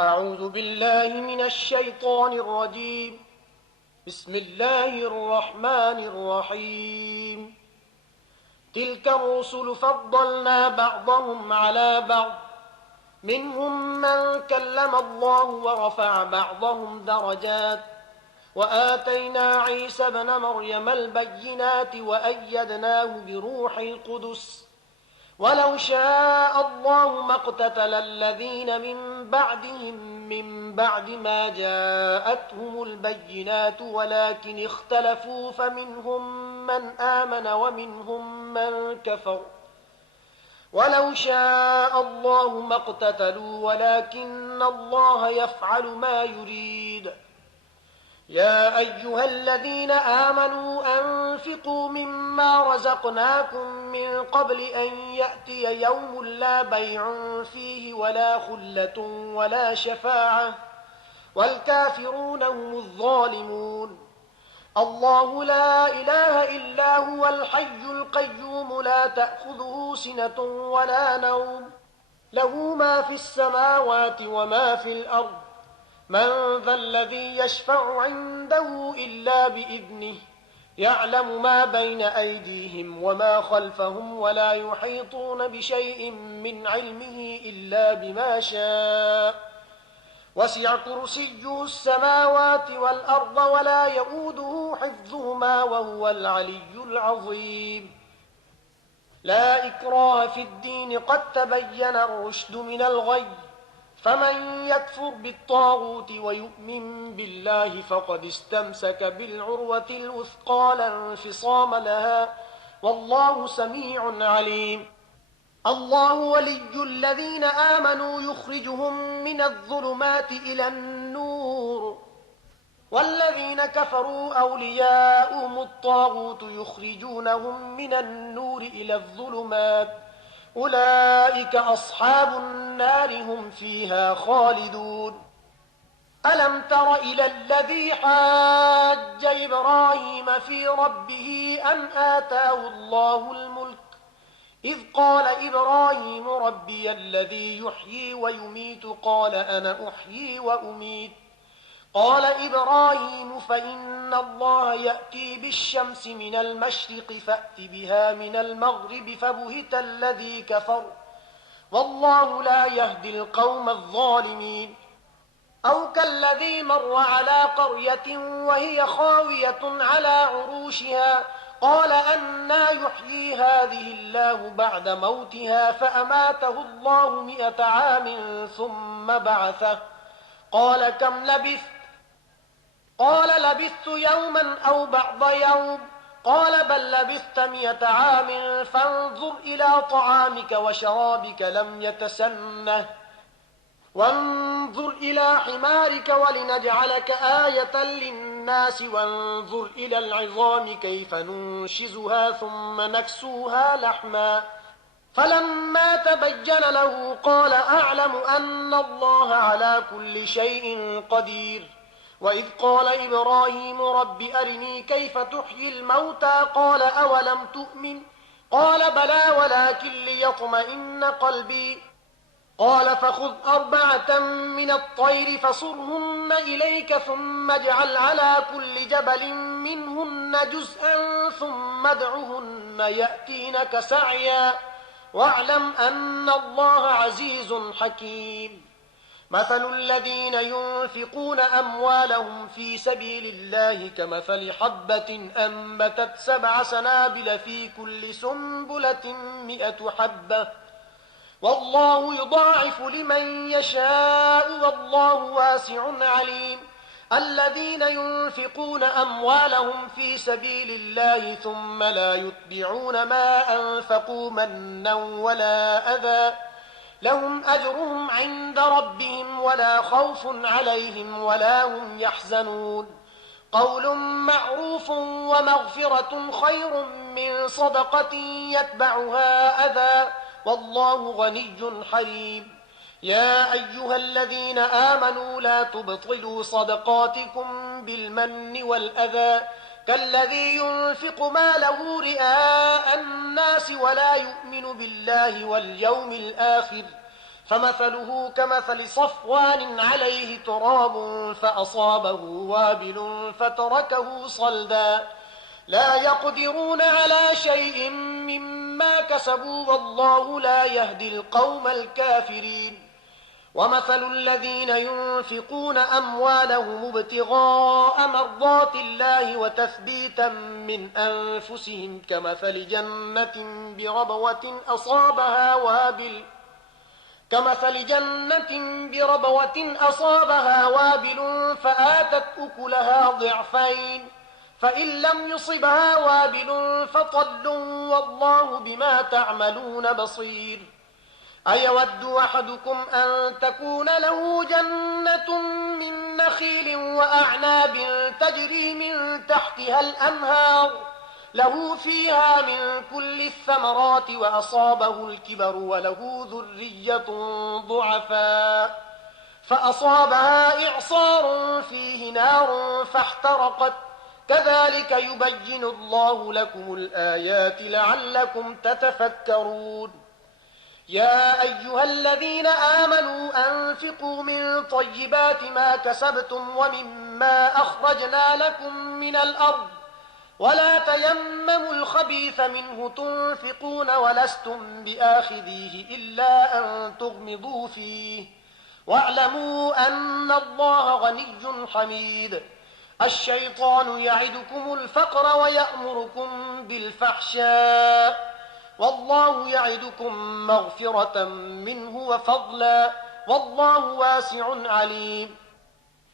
أعوذ بالله من الشيطان الرجيم. بسم الله الرحمن الرحيم. تلك الرسل فضلنا بعضهم على بعض، منهم من كلم الله ورفع بعضهم درجات، وآتينا عيسى ابن مريم البينات وأيدناه بروح القدس، ولو شاء الله ما اقتتل الذين من بعدهم من بعد ما جاءتهم البينات ولكن اختلفوا فمنهم من آمن ومنهم من كفر، ولو شاء الله ما اقتتلوا ولكن الله يفعل ما يريد. يا أيها الذين آمنوا أنفقوا مما رزقناكم من قبل أن يأتي يوم لا بيع فيه ولا خلة ولا شفاعة والكافرون هم الظالمون. الله لا إله إلا هو الحي القيوم لا تأخذه سنة ولا نوم، له ما في السماوات وما في الأرض، من ذا الذي يشفع عنده إلا بإذنه، يعلم ما بين أيديهم وما خلفهم ولا يحيطون بشيء من علمه إلا بما شاء، وسع كرسيه السماوات والأرض ولا يؤوده حفظهما وهو العلي العظيم. لا إكراه في الدين قد تبين الرشد من الغي، فمن يكفر بالطاغوت ويؤمن بالله فقد استمسك بالعروة الوثقى لا انفصام لها، والله سميع عليم. الله ولي الذين آمنوا يخرجهم من الظلمات إلى النور، والذين كفروا أولياؤهم الطاغوت يخرجونهم من النور إلى الظلمات، أولئك أصحاب النار هم فيها خالدون. ألم تر إلى الذي حاج إبراهيم في ربه أن آتاه الله الملك، إذ قال إبراهيم ربي الذي يحيي ويميت قال أنا أحيي وأميت، قال إبراهيم فإن الله يأتي بالشمس من المشرق فأت بها من المغرب فبهت الذي كفر، والله لا يهدي القوم الظالمين. أو كالذي مر على قرية وهي خاوية على عروشها قال أنى يحيي هذه الله بعد موتها فأماته الله 100 عام ثم بعثه، قال كم لبثت؟ قال لبثت يوما أو بعض يوم، قال بل لبثت 100 عام فانظر إلى طعامك وشرابك لم يتسنه، وانظر إلى حمارك ولنجعلك آية للناس، وانظر إلى العظام كيف ننشزها ثم نكسوها لحما، فلما تبين له قال أعلم أن الله على كل شيء قدير. وإذ قال إبراهيم رب أرني كيف تحيي الموتى قال أولم تؤمن، قال بلى ولكن ليطمئن قلبي، قال فخذ 4 من الطير فصرهن إليك ثم اجعل على كل جبل منهن جزءا ثم ادعهن يأتينك سعيا، واعلم أن الله عزيز حكيم. مثل الذين ينفقون أموالهم في سبيل الله كمثل حبة أنبتت 7 سنابل في كل سنبلة 100 حبة، والله يضاعف لمن يشاء والله واسع عليم. الذين ينفقون أموالهم في سبيل الله ثم لا يتبعون ما أنفقوا منا ولا أذى لهم أجرهم عند ربهم ولا خوف عليهم ولا هم يحزنون. قول معروف ومغفرة خير من صدقة يتبعها أذى، والله غني حليم. يا أيها الذين آمنوا لا تبطلوا صدقاتكم بالمن والأذى كالذي ينفق ماله رئاء الناس ولا يؤمن بالله واليوم الآخر، فمثله كمثل صفوان عليه تراب فأصابه وابل فتركه صلدا لا يقدرون على شيء مما كسبوا والله لا يهدي القوم الكافرين ومثل الذين ينفقون أموالهم ابتغاء مرضات الله وتثبيتا من أنفسهم كمثل جنة بربوة أصابها وابل فآتت أكلها ضعفين فإن لم يصبها وابل فطل والله بما تعملون بصير أيود أحدكم أن تكون له جنة من نخيل وأعناب تجري من تحتها الأنهار له فيها من كل الثمرات وأصابه الكبر وله ذرية ضعفاء فأصابها إعصار فيه نار فاحترقت كذلك يبين الله لكم الآيات لعلكم تتفكرون يا أيها الذين آمنوا أنفقوا من طيبات ما كسبتم ومما أخرجنا لكم من الأرض ولا تيمموا الخبيث منه تنفقون ولستم بآخذيه إلا أن تغمضوا فيه واعلموا أن الله غني حميد الشيطان يعدكم الفقر ويأمركم بالفحشاء والله يعدكم مغفرة منه وفضلا والله واسع عليم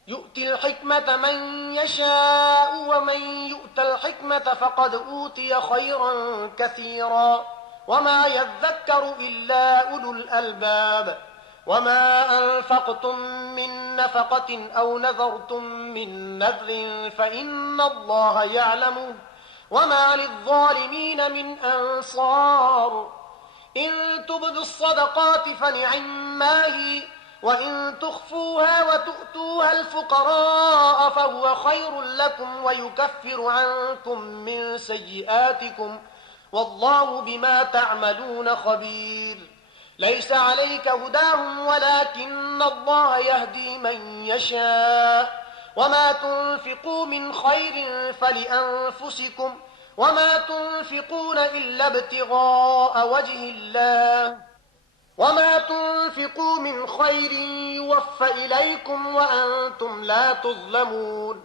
يؤتي الحكمة من يشاء ومن يؤت الحكمة فقد أوتي خيرا كثيرا وما يذكر إلا أولو الألباب وما أنفقتم من نفقة أو نذرتم من نذر فإن الله يعلمه وما للظالمين من أنصار إن تبدوا الصدقات فنعما هي وإن تخفوها وتؤتوها الفقراء فهو خير لكم ويكفر عنكم من سيئاتكم والله بما تعملون خبير ليس عليك هداهم ولكن الله يهدي من يشاء وما تنفقوا من خير فلأنفسكم وما تنفقون إلا ابتغاء وجه الله وما تنفقوا من خير يوفى إليكم وأنتم لا تظلمون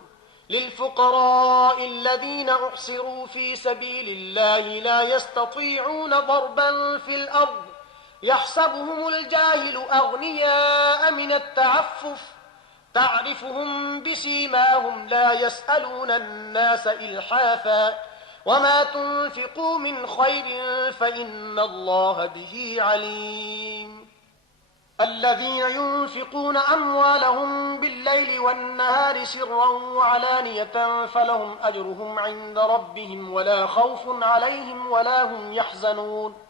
للفقراء الذين أحصروا في سبيل الله لا يستطيعون ضربا في الأرض يحسبهم الجاهل أغنياء من التعفف تعرفهم بسيماهم لا يسألون الناس إلحافا وما تنفقوا من خير فإن الله به عليم الذين ينفقون أموالهم بالليل والنهار سرا وعلانية فلهم أجرهم عند ربهم ولا خوف عليهم ولا هم يحزنون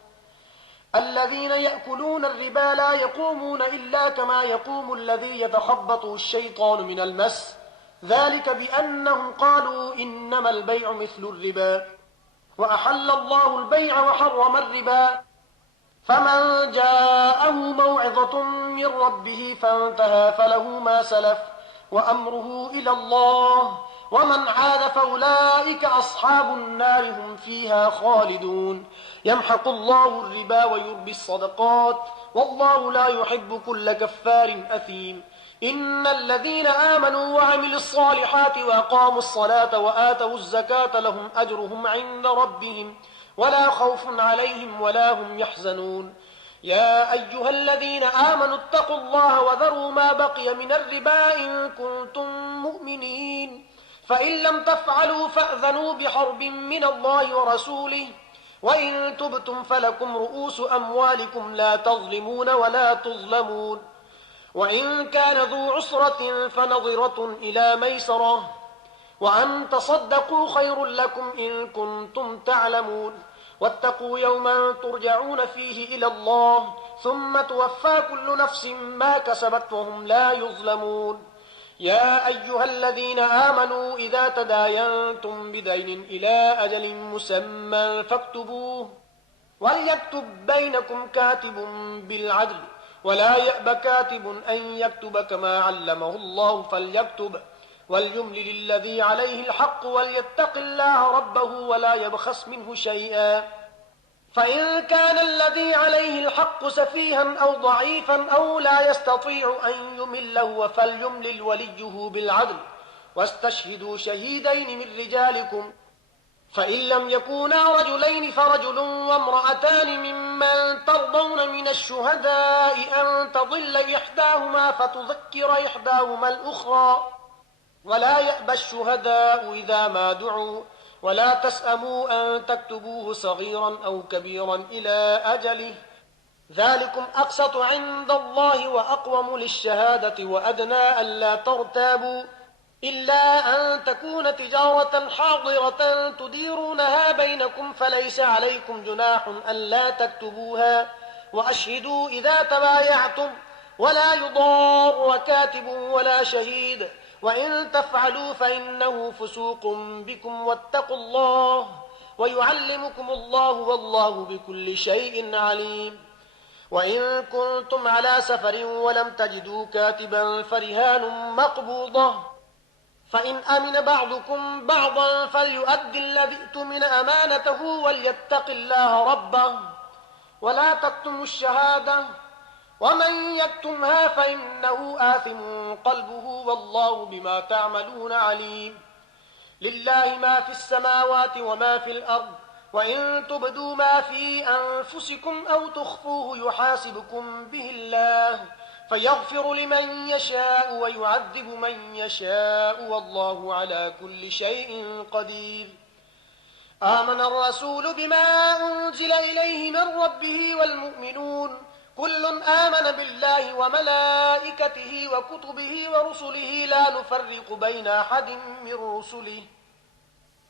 الذين يأكلون الربا لا يقومون إلا كما يقوم الذي يتخبطه الشيطان من المس ذلك بأنهم قالوا إنما البيع مثل الربا وأحل الله البيع وحرم الربا فمن جاءه موعظة من ربه فانتهى فله ما سلف وأمره إلى الله ومن عاد فأولئك أصحاب النار هم فيها خالدون يمحق الله الربا ويربي الصدقات والله لا يحب كل كفار أثيم إن الذين آمنوا وعملوا الصالحات وأقاموا الصلاة وآتوا الزكاة لهم أجرهم عند ربهم ولا خوف عليهم ولا هم يحزنون يا أيها الذين آمنوا اتقوا الله وذروا ما بقي من الربا إن كنتم مؤمنين فإن لم تفعلوا فأذنوا بحرب من الله ورسوله وإن تبتم فلكم رؤوس أموالكم لا تظلمون ولا تظلمون وإن كان ذو عسرة فنظرة إلى ميسرة وأن تصدقوا خير لكم إن كنتم تعلمون واتقوا يوما ترجعون فيه إلى الله ثم توفى كل نفس ما كسبت وهم لا يظلمون يا أيها الذين آمنوا إذا تداينتم بدين إلى أجل مسمى فاكتبوه وليكتب بينكم كاتب بالعدل ولا يأب كاتب أن يكتب كما علمه الله فليكتب وليملل الذي عليه الحق وليتق الله ربه ولا يبخس منه شيئا فإن كان الذي عليه الحق سفيها أو ضعيفا أو لا يستطيع أن يمله فليملل وليه بالعدل واستشهدوا شهيدين من رجالكم فإن لم يكونا رجلين فرجل وامرأتان ممن ترضون من الشهداء أن تضل إحداهما فتذكر إحداهما الأخرى ولا يأبى الشهداء إذا ما دعوا ولا تسأموا أن تكتبوه صغيرا أو كبيرا إلى أجله ذلكم أقسط عند الله وأقوم للشهادة وأدنى ألا ترتابوا إلا أن تكون تجارة حاضرة تديرونها بينكم فليس عليكم جناح ألا تكتبوها وأشهدوا إذا تبايعتم ولا يضار كاتب ولا شهيد وإن تفعلوا فإنه فسوق بكم واتقوا الله ويعلمكم الله والله بكل شيء عليم وإن كنتم على سفر ولم تجدوا كاتبا فرهان مقبوضة فإن أمن بعضكم بعضا فليؤد الذي اؤتمن أمانته وليتق الله ربه ولا تكتموا الشهادة ومن يكتمها فإنه آثم قلبه والله بما تعملون عليم لله ما في السماوات وما في الأرض وإن تبدوا ما في أنفسكم أو تخفوه يحاسبكم به الله فيغفر لمن يشاء ويعذب من يشاء والله على كل شيء قدير آمن الرسول بما أنزل إليه من ربه والمؤمنون كل آمن بالله وملائكته وكتبه ورسله لا نفرق بين أحد من رسله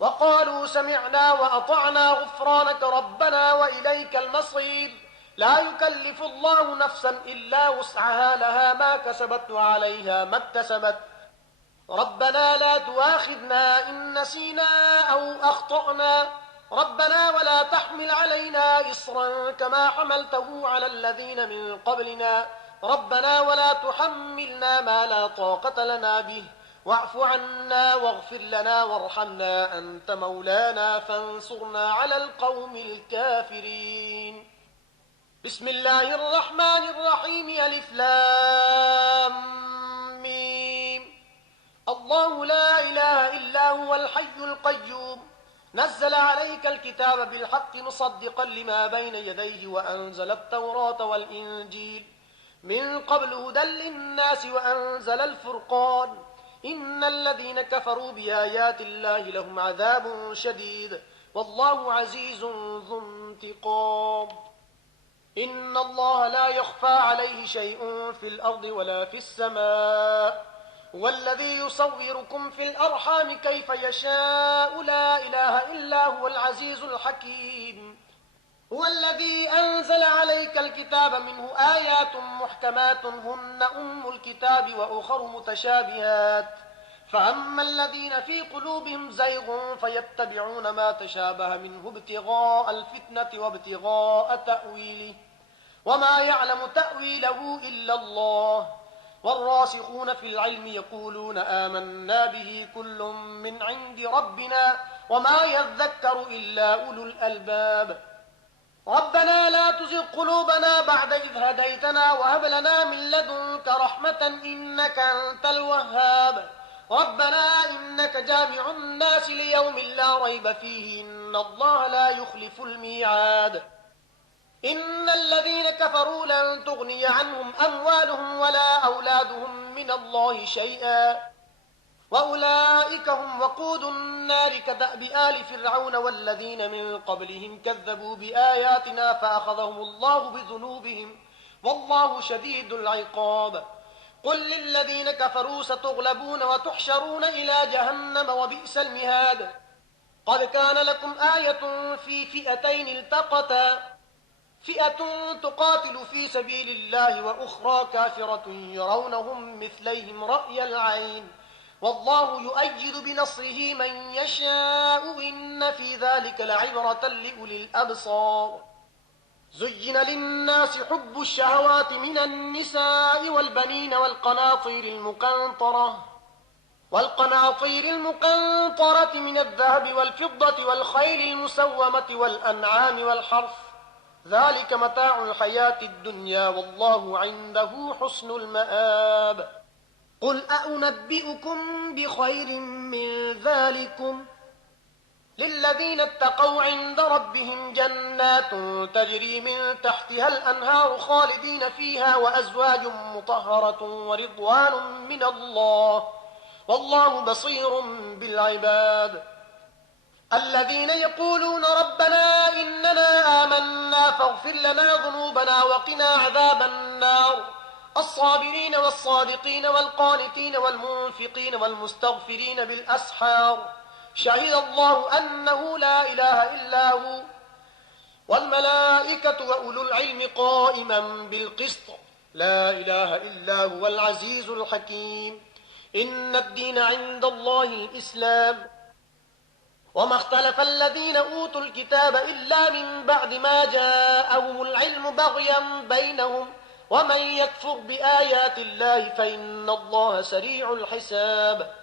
وقالوا سمعنا وأطعنا غفرانك ربنا وإليك المصير لا يكلف الله نفسا إلا وسعها لها ما كسبت وعليها ما اكتسبت ربنا لا تؤاخذنا إن نسينا أو أخطأنا ربنا ولا تحمل علينا إصرا كما حملته على الذين من قبلنا ربنا ولا تحملنا ما لا طاقة لنا به واعف عنا واغفر لنا وارحمنا أنت مولانا فانصرنا على القوم الكافرين بسم الله الرحمن الرحيم ألف لام ميم الله لا إله إلا هو الحي القيوم نزل عليك الكتاب بالحق مصدقا لما بين يديه وأنزل التوراة والإنجيل من قبل هدى للناس وأنزل الفرقان إن الذين كفروا بآيات الله لهم عذاب شديد والله عزيز ذو انتقام إن الله لا يخفى عليه شيء في الأرض ولا في السماء والذي يصوركم في الأرحام كيف يشاء لا إله إلا هو العزيز الحكيم هو الذي أنزل عليك الكتاب منه آيات محكمات هن أم الكتاب وأخر متشابهات فأما الذين في قلوبهم زيغ فيتبعون ما تشابه منه ابتغاء الفتنة وابتغاء تأويله وما يعلم تأويله إلا الله والراسخون في العلم يقولون آمنا به كل من عند ربنا وما يذكر إلا أولو الألباب ربنا لا تزغ قلوبنا بعد إذ هديتنا وهب لنا من لدنك رحمة إنك أنت الوهاب ربنا إنك جامع الناس ليوم لا ريب فيه إن الله لا يخلف الميعاد إن الذين كفروا لن تغني عنهم أموالهم ولا أولادهم من الله شيئا وأولئك هم وقود النار كدأب آل فرعون والذين من قبلهم كذبوا بآياتنا فأخذهم الله بذنوبهم والله شديد العقاب قل للذين كفروا ستغلبون وتحشرون إلى جهنم وبئس المهاد قد كان لكم آية في فئتين التقتا فئة تقاتل في سبيل الله وأخرى كافرة يرونهم مثليهم رأي العين والله يؤيد بنصره من يشاء إن في ذلك لعبرة لأولي الأبصار زين للناس حب الشهوات من النساء والبنين والقناطير المقنطرة من الذهب والفضة والخيل المسومة والأنعام والحرث، ذلك متاع الحياة الدنيا والله عنده حسن المآب. قل أنبئكم بخير من ذلكم للذين اتقوا عند ربهم جنات تجري من تحتها الأنهار خالدين فيها وأزواج مطهرة ورضوان من الله والله بصير بالعباد. الذين يقولون ربنا إننا آمنا فاغفر لنا ذنوبنا وقنا عذاب النار، الصابرين والصادقين والقانتين والمنفقين والمستغفرين بالأسحار، شهد الله أنه لا إله إلا هو والملائكة وأولو العلم قائما بالقسط، لا إله إلا هو العزيز الحكيم. إن الدين عند الله الإسلام، وما اختلف الذين أوتوا الكتاب إلا من بعد ما جاءهم العلم بغيا بينهم، ومن يكفر بآيات الله فإن الله سريع الحساب.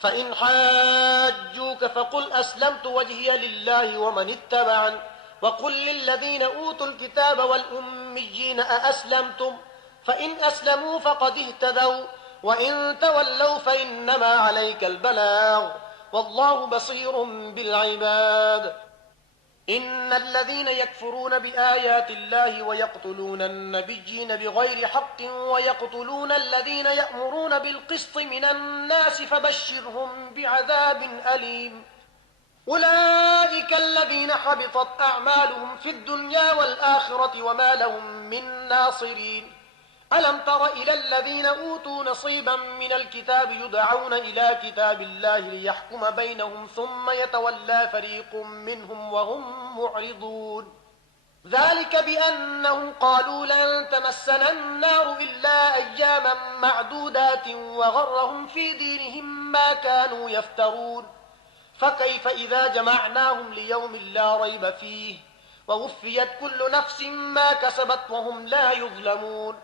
فإن حاجوك فقل أسلمت وجهي لله ومن اتبعن، وقل للذين أوتوا الكتاب والأميين أأسلمتم، فإن أسلموا فقد اهتدوا، وإن تولوا فإنما عليك البلاغ والله بصير بالعباد. إن الذين يكفرون بآيات الله ويقتلون النبيين بغير حق ويقتلون الذين يأمرون بالقسط من الناس فبشرهم بعذاب أليم. أولئك الذين حبطت أعمالهم في الدنيا والآخرة وما لهم من ناصرين. ألم تر إلى الذين أوتوا نصيبا من الكتاب يدعون إلى كتاب الله ليحكم بينهم ثم يتولى فريق منهم وهم معرضون، ذلك بأنهم قالوا لن تمسنا النار إلا أياما معدودات وغرهم في دينهم ما كانوا يفترون، فكيف إذا جمعناهم ليوم لا ريب فيه ووفيت كل نفس ما كسبت وهم لا يظلمون.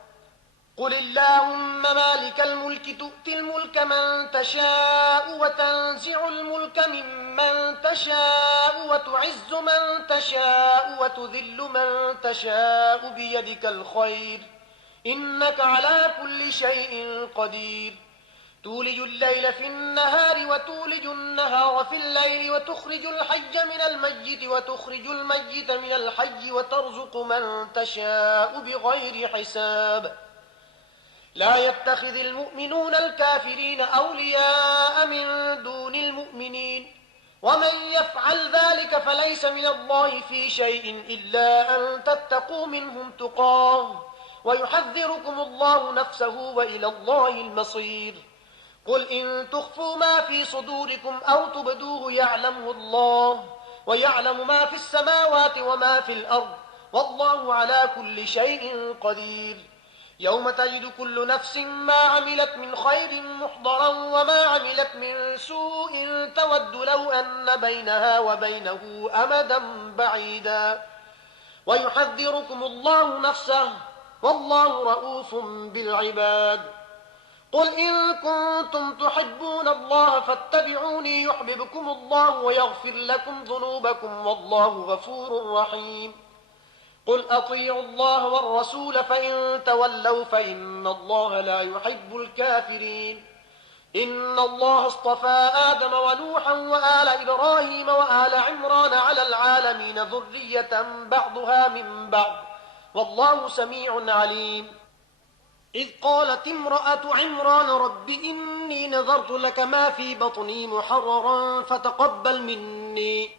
قل اللهم مالك الملك تؤتي الملك من تشاء وتنزع الملك ممن تشاء وتعز من تشاء وتذل من تشاء بيدك الخير إنك على كل شيء قدير. تولج الليل في النهار وتولج النهار في الليل وتخرج الحي من الميت وتخرج الميت من الحي وترزق من تشاء بغير حساب. لا يتخذ المؤمنون الكافرين أولياء من دون المؤمنين، ومن يفعل ذلك فليس من الله في شيء إلا أن تتقوا منهم تقاه ويحذركم الله نفسه وإلى الله المصير. قل إن تخفوا ما في صدوركم أو تبدوه يعلمه الله ويعلم ما في السماوات وما في الأرض والله على كل شيء قدير. يوم تجد كل نفس ما عملت من خير محضرا وما عملت من سوء تود لو أن بينها وبينه أمدا بعيدا ويحذركم الله نفسه والله رؤوف بالعباد. قل إن كنتم تحبون الله فاتبعوني يحببكم الله ويغفر لكم ذنوبكم والله غفور رحيم. قل أطيعوا الله والرسول فإن تولوا فإن الله لا يحب الكافرين. إن الله اصطفى آدم ونوحا وآل إبراهيم وآل عمران على العالمين ذرية بعضها من بعض والله سميع عليم. إذ قالت امرأة عمران رب إني نذرت لك ما في بطني محررا فتقبل مني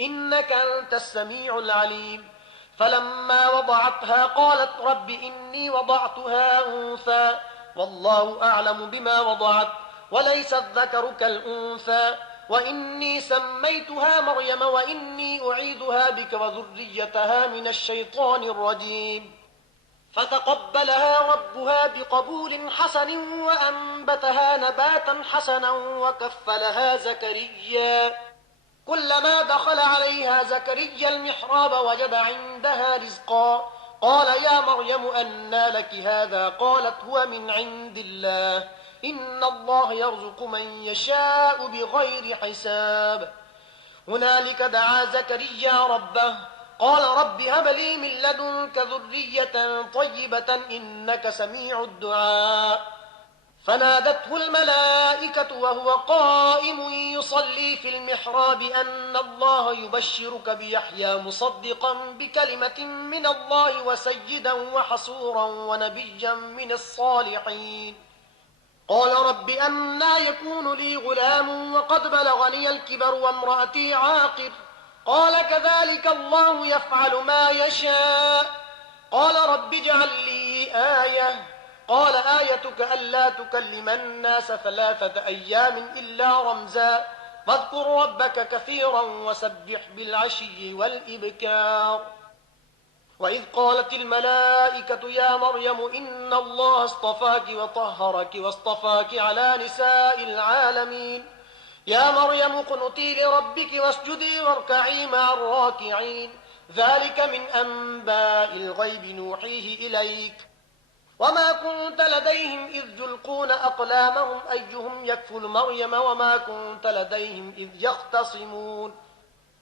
إنك أنت السميع العليم. فلما وضعتها قالت رب إني وضعتها أنثى والله أعلم بما وضعت وليس الذكر كالأنثى وإني سميتها مريم وإني أعيذها بك وذريتها من الشيطان الرجيم. فتقبلها ربها بقبول حسن وأنبتها نباتا حسنا وكفلها زكريا كلما دخل عليها زكريا المحراب وجد عندها رزقا قال يا مريم أنى لك هذا قالت هو من عند الله إن الله يرزق من يشاء بغير حساب هنالك دعا زكريا ربه قال رب هب لي من لدنك ذرية طيبة إنك سميع الدعاء فنادته الملائكة وهو قائم يصلي في المحراب أن الله يبشرك بيحيى مصدقا بكلمة من الله وسيدا وحصورا ونبيا من الصالحين قال رب أنى يكون لي غلام وقد بلغني الكبر وامرأتي عاقر قال كذلك الله يفعل ما يشاء قال رب اجعل لي آية قال آيتك ألا تكلم الناس 3 أيام إلا رمزا فاذكر ربك كثيرا وسبح بالعشي والإبكار وإذ قالت الملائكة يا مريم إن الله اصطفاك وطهرك واصطفاك على نساء العالمين يا مريم اقنتي لربك واسجدي واركعي مع الراكعين ذلك من أنباء الغيب نوحيه إليك وما كنت لديهم إذ يلقون أقلامهم أيهم يكفل مريم وما كنت لديهم إذ يختصمون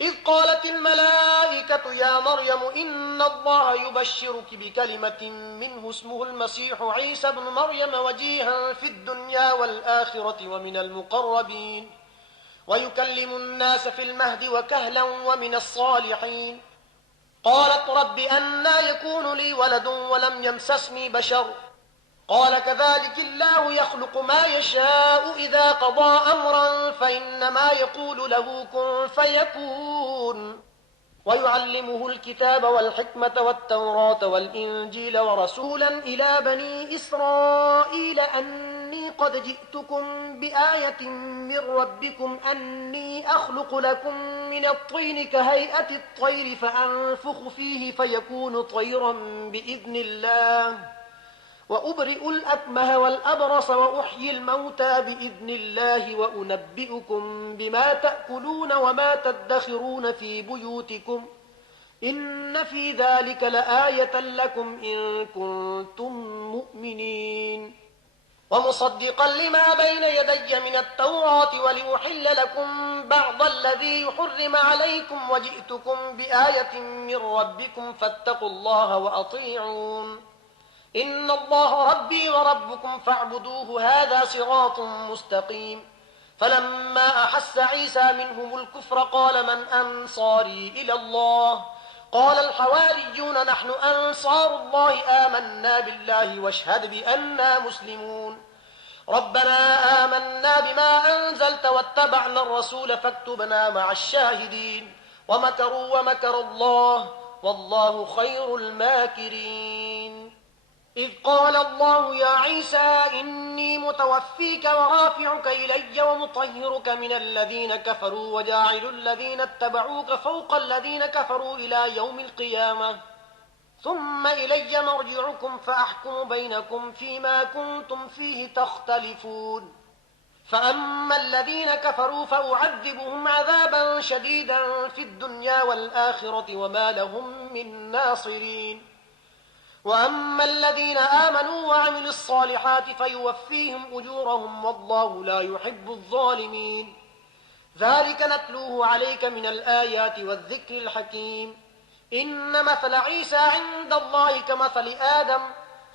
إذ قالت الملائكة يا مريم إن الله يبشرك بكلمة منه اسمه المسيح عيسى بن مريم وجيها في الدنيا والآخرة ومن المقربين ويكلم الناس في المهد وكهلا ومن الصالحين قالت رب أنى يكون لي ولد ولم يمسسني بشر قال كذلك الله يخلق ما يشاء إذا قضى أمرا فإنما يقول له كن فيكون ويعلمه الكتاب والحكمة والتوراة والإنجيل ورسولا إلى بني إسرائيل أني قد جئتكم بآية من ربكم أني أخلق لكم من الطين كهيئة الطير فأنفخ فيه فيكون طيرا بإذن الله وأبرئ الأكمه والأبرص وأحيي الموتى بإذن الله وأنبئكم بما تأكلون وما تدخرون في بيوتكم إن في ذلك لآية لكم إن كنتم مؤمنين ومصدقا لما بين يدي من التوراة ولأحل لكم بعض الذي حرم عليكم وجئتكم بآية من ربكم فاتقوا الله وأطيعون إن الله ربي وربكم فاعبدوه هذا صراط مستقيم فلما أحس عيسى منهم الكفر قال من أنصاري إلى الله قال الحواريون نحن أنصار الله آمنا بالله واشهد بأننا مسلمون ربنا آمنا بما أنزلت واتبعنا الرسول فاكتبنا مع الشاهدين ومكروا ومكر الله والله خير الماكرين إذ قال الله يا عيسى إني متوفيك ورافعك إلي ومطهرك من الذين كفروا وجاعل الذين اتبعوك فوق الذين كفروا إلى يوم القيامة ثم إلي مرجعكم فأحكم بينكم فيما كنتم فيه تختلفون فأما الذين كفروا فأعذبهم عذابا شديدا في الدنيا والآخرة وما لهم من ناصرين وأما الذين آمنوا وعملوا الصالحات فيوفيهم أجورهم والله لا يحب الظالمين ذلك نتلوه عليك من الآيات والذكر الحكيم إن مثل عيسى عند الله كمثل آدم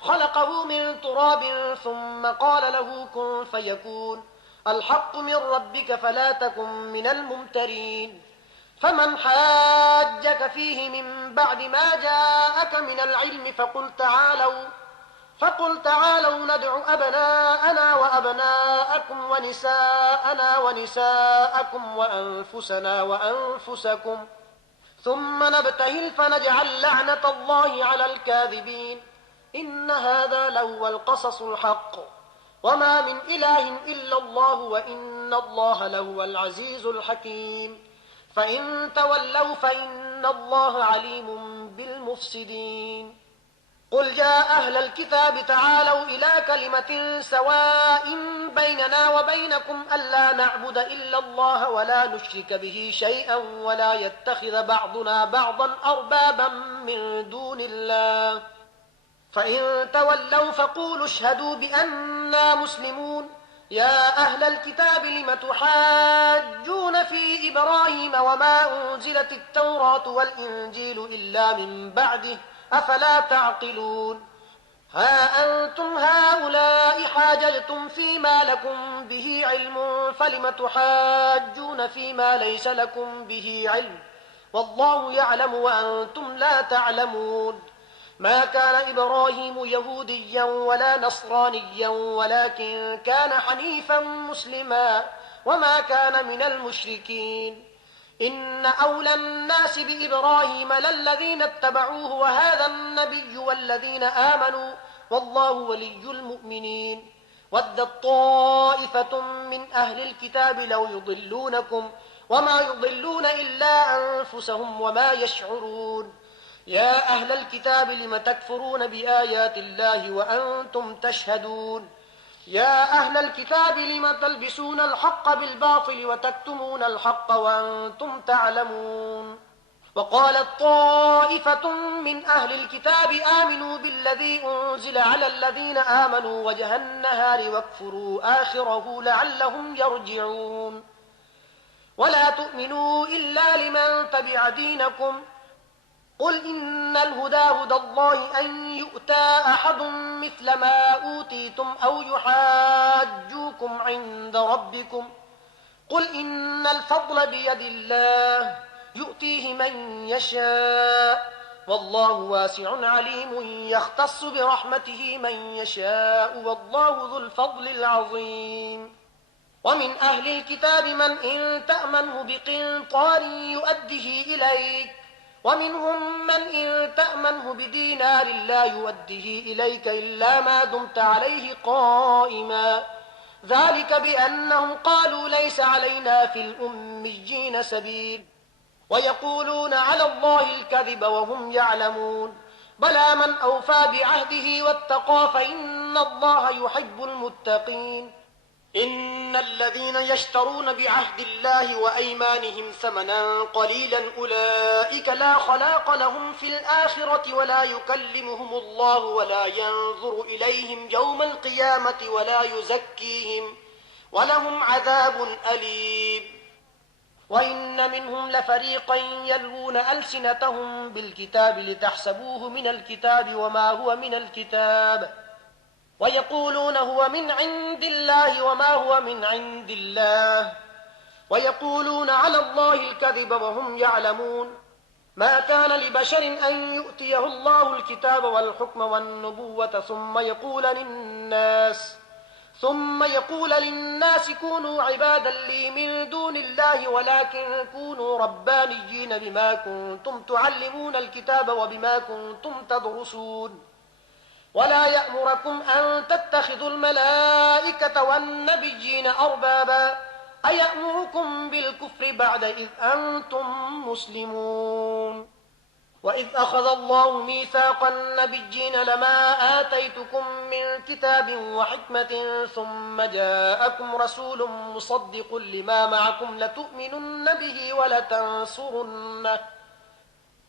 خلقه من تراب ثم قال له كن فيكون الحق من ربك فلا تكن من الممترين فمن حاجك فيه من بعد ما جاءك من العلم فقل تعالوا ندع أبناءنا وأبناءكم ونساءنا ونساءكم وأنفسنا وأنفسكم ثم نبتهل فنجعل لعنة الله على الكاذبين إن هذا لهو القصص الحق وما من إله إلا الله وإن الله لهو العزيز الحكيم فإن تولوا فإن الله عليم بالمفسدين قل يا أهل الكتاب تعالوا إلى كلمة سواء بيننا وبينكم ألا نعبد إلا الله ولا نشرك به شيئا ولا يتخذ بعضنا بعضا أربابا من دون الله فإن تولوا فقولوا اشهدوا بأننا مسلمون يا أهل الكتاب لم تحاجون في إبراهيم وما أنزلت التوراة والإنجيل إلا من بعده أفلا تعقلون ها أنتم هؤلاء حاججتم فيما لكم به علم فلم تحاجون فيما ليس لكم به علم والله يعلم وأنتم لا تعلمون ما كان إبراهيم يهوديا ولا نصرانيا ولكن كان حنيفا مسلما وما كان من المشركين إن أولى الناس بإبراهيم للذين اتبعوه وهذا النبي والذين آمنوا والله ولي المؤمنين ودت طائفة من أهل الكتاب لو يضلونكم وما يضلون إلا أنفسهم وما يشعرون يا أهل الكتاب لم تكفرون بآيات الله وأنتم تشهدون يا أهل الكتاب لم تلبسون الحق بالباطل وتكتمون الحق وأنتم تعلمون وقالت طائفة من أهل الكتاب آمنوا بالذي أنزل على الذين آمنوا وجه النهار واكفروا آخره لعلهم يرجعون ولا تؤمنوا إلا لمن تبع دينكم قل إن الهدى هدى الله أن يؤتى أحد مثل ما أوتيتم أو يحاجوكم عند ربكم قل إن الفضل بيد الله يؤتيه من يشاء والله واسع عليم يختص برحمته من يشاء والله ذو الفضل العظيم ومن أهل الكتاب من إن تأمنه بقنطار يؤده إليك ومنهم من إن تأمنه بدينار لا يؤده إليك إلا ما دمت عليه قائما ذلك بأنهم قالوا ليس علينا في الأميين سبيل ويقولون على الله الكذب وهم يعلمون بلى من أوفى بعهده واتقى فإن الله يحب المتقين إن الذين يشترون بعهد الله وأيمانهم ثمنا قليلا أولئك لا خلاق لهم في الآخرة ولا يكلمهم الله ولا ينظر إليهم يوم القيامة ولا يزكيهم ولهم عذاب أليم وإن منهم لفريقا يلوون ألسنتهم بالكتاب لتحسبوه من الكتاب وما هو من الكتاب ويقولون هو من عند الله وما هو من عند الله ويقولون على الله الكذب وهم يعلمون ما كان لبشر أن يؤتيه الله الكتاب والحكم والنبوة ثم يقول للناس كونوا عبادا لي من دون الله ولكن كونوا ربانيين بما كنتم تعلمون الكتاب وبما كنتم تدرسون ولا يأمركم أن تتخذوا الملائكة والنبيين أربابا أيأمركم بالكفر بعد إذ أنتم مسلمون وإذ أخذ الله ميثاق النبيين لما آتيتكم من كتاب وحكمة ثم جاءكم رسول مصدق لما معكم لتؤمنن به ولتنصرنه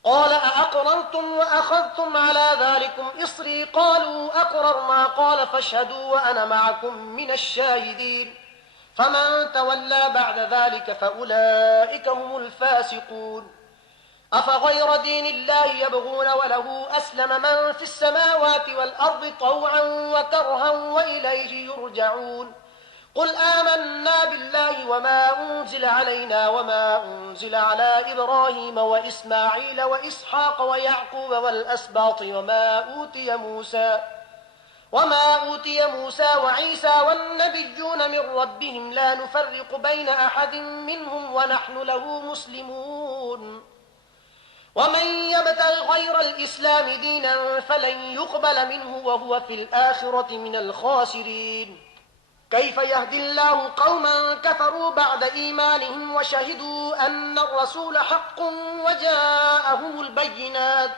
قال أأقررتم وأخذتم على ذلكم إصري قالوا أقررنا قال فاشهدوا وأنا معكم من الشاهدين فمن تولى بعد ذلك فأولئك هم الفاسقون أفغير دين الله يبغون وله أسلم من في السماوات والأرض طوعا وكرها وإليه يرجعون قل آمنا بالله وما أنزل علينا وما أنزل على إبراهيم وإسماعيل وإسحاق ويعقوب والأسباط وما أوتي موسى وعيسى والنبيون من ربهم لا نفرق بين أحد منهم ونحن له مسلمون ومن يبتغ غير الإسلام دينا فلن يقبل منه وهو في الآخرة من الخاسرين كيف يهدي الله قوما كفروا بعد إيمانهم وشهدوا أن الرسول حق وجاءهم البينات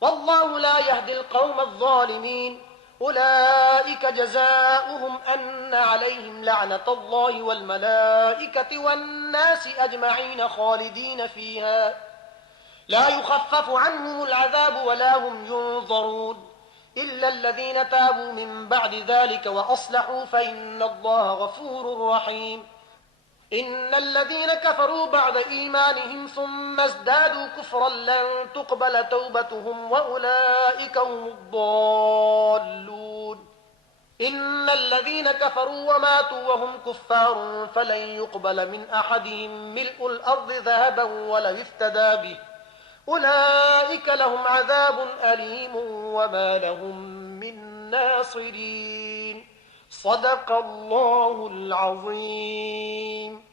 والله لا يهدي القوم الظالمين. أولئك جزاؤهم أن عليهم لعنة الله والملائكة والناس أجمعين خالدين فيها لا يخفف عنهم العذاب ولا هم ينظرون إلا الذين تابوا من بعد ذلك وأصلحوا فإن الله غفور رحيم. إن الذين كفروا بعد إيمانهم ثم ازدادوا كفرا لن تقبل توبتهم وأولئك هم الضالون. إن الذين كفروا وماتوا وهم كفار فلن يقبل من أحدهم ملء الأرض ذهبا ولو افتدى به أولئك لهم عذاب أليم وما لهم من ناصرين. صدق الله العظيم.